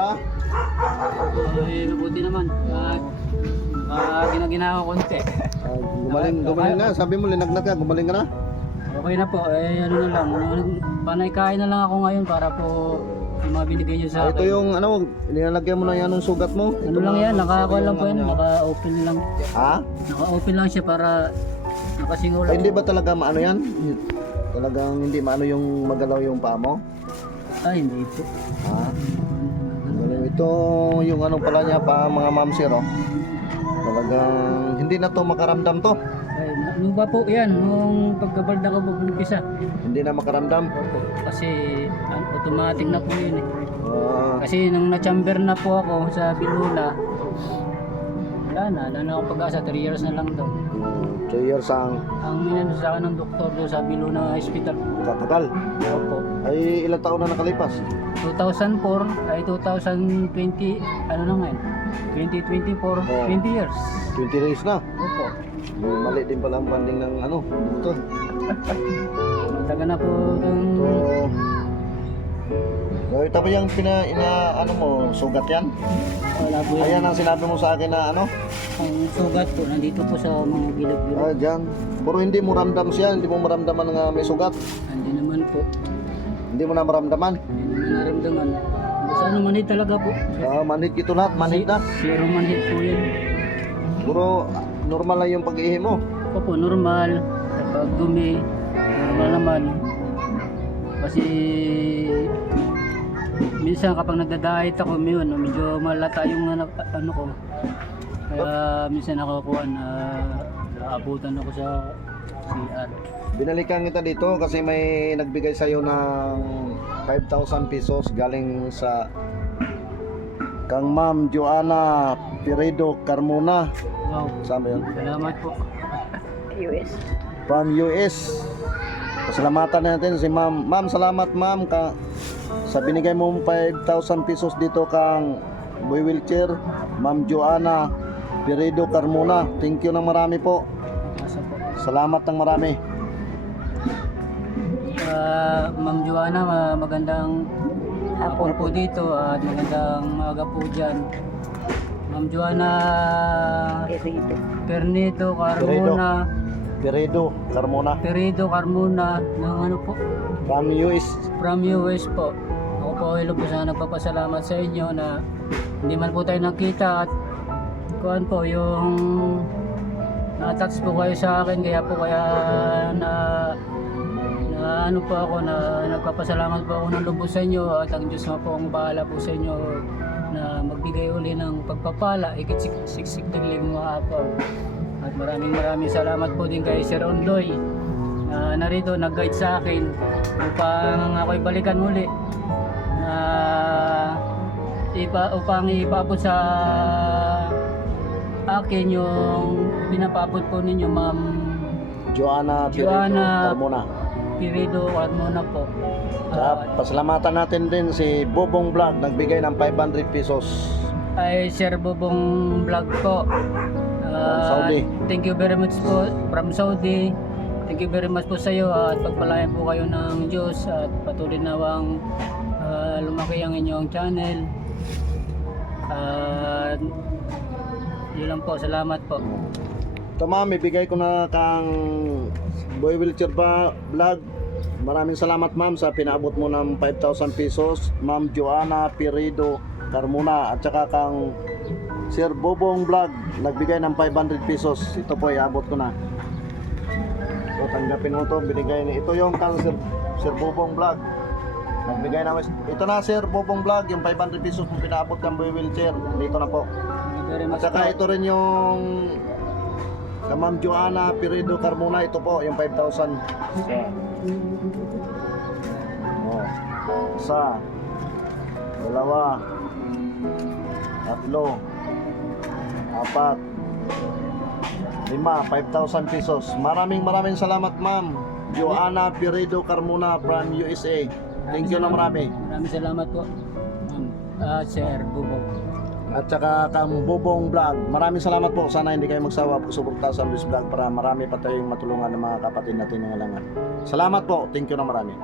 Kumusta? Mabuti naman. Ginaginawa ko konti. Gumaling na. Sabi mo, linagnat ka. Gumaling ka na? Okay na po. Ano na lang. Panay kain na lang ako ngayon para po yung mga binigay nyo sa Ito akin. yung nilalagyan mo na yan ng sugat mo? Ano lang yan, naka-call lang po yan. Naka-open lang. Ha? Naka-open lang siya para nakasingaw Ay, lang. hindi ba talaga maano yan? Talagang hindi maano yung magalaw yung paa mo? Ay, hindi po. Ha? Ito yung ano pala niya pa mga ma'am sir, oh. Talagang hindi na to makaramdam to. Ay, nung pa po yan, nung pagkabalda ko bubumpisa. Hindi na makaramdam. Kasi automatic na po yun eh. Ah, Kasi nung na-chamber na po ako sa Bilula, wala na ako pag-asa, 3 years na lang daw. 2 years ang Ang sa akin ng doktor doon sa Biluna Hospital. katagal. Opo. Ay ilang taon na nakalipas? 2004 ay 2020, ano na ngayon? 2024, Oh. 20 years. 20 years na. Opo. Mali din pala ang banding ng ano. Ito. Matagal na po itong... So, ito ba yung ano mo, sugat yan? Wala po yan. Ayan ang sinabi mo sa akin na ano? Ang sugat po, nandito po sa mga gilid-gilid. Ah, dyan. Pero hindi mo ramdam siya, hindi mo maramdaman nga may sugat. Hindi naman po. Hindi mo na maramdaman. Hindi naman naramdaman. Sana manhid talaga po. Ah, manhid ito lahat, manhid na. Zero manhid po yun. Puro normal lang yung pag-ihi mo. Opo, normal. Kapag dumi, normal naman. Kasi minsan kapag nagda-diet ako, medyo malata yung ano ko. Kaya minsan nakakuha na naabutan ako sa CR. Binalikan kita dito kasi may nagbigay sa'yo ng 5,000 pesos galing sa kang Ma'am Joanna Piredo Carmona. Wow, Saan ba yun? salamat po. US. From US. Pasalamatan natin si Ma'am. Ma'am, salamat ma'am sa binigay mong 5,000 pesos dito kang boy wheelchair. Ma'am Joanna Piredo Carmona. Thank you ng marami po. Asa po. Salamat ng marami. Ma'am Joanna, magandang hapon po dito at magandang maaga po dyan. Ma'am Joanna Pernito Carmona. Piredo Carmona ng ano po? from US. From US po. Ako po ay lubos na nagpapasalamat sa inyo na hindi man po tayo nakita at kuhan po yung na-touch po kayo sa akin kaya na ano po ako na nagpapasalamat po ako ng lubos sa inyo at ang Diyos na po ang bahala po sa inyo na magbigay uli ng pagpapala ikit-siksik ng mga apaw. At maraming salamat po din kay Sir Ondoy na narito nag-guide sa akin upang ako'y balikan muli na upang ipaabot sa akin yung pinapabot po ninyo Ma'am Joanna Joanna Carmona. Piredo Carmona po. Pasalamatan natin din si Bobong Vlog, nagbigay ng 500 pesos. Ay Sir Bobong Vlog po. Saudi. Thank you very much po from Saudi. Thank you very much po sa iyo at pagpalayan po kayo ng Diyos at patuloy nawang lumaki ang inyong channel. Yun lang po, salamat po. Ito ma'am, ibigay ko na kang boy wheelchair vlog. Maraming salamat ma'am sa pinaabot mo ng 5,000 pesos. Ma'am Joanna Piredo Carmona at saka kang Sir Bobong Vlog nagbigay ng 500 pesos. Ito po iabot ko na. So tanggapin mo to, binigay ni ito yung kang Sir Bobong Vlog. Nagbigay na ito na Sir Bobong Vlog, yung 500 pesos mo pinaabot kang boy wheelchair. Dito na po. Thank you very At much saka po. ito rin yung kay Ma'am Joanna Piredo Carmona, ito po yung 5,000. Isa, dalawa, tatlo, apat, lima, 5,000 pesos. Maraming salamat Ma'am Joanna Piredo Carmona from USA. Thank you na marami. Maraming salamat po. Sir Bubong. At saka kang Bobong Vlog, maraming salamat po. Sana hindi kayo magsawa suporta sa Luis Vlog para marami pa tayong matulungan ng mga kapatid natin ng halangan. Salamat po. Thank you na marami.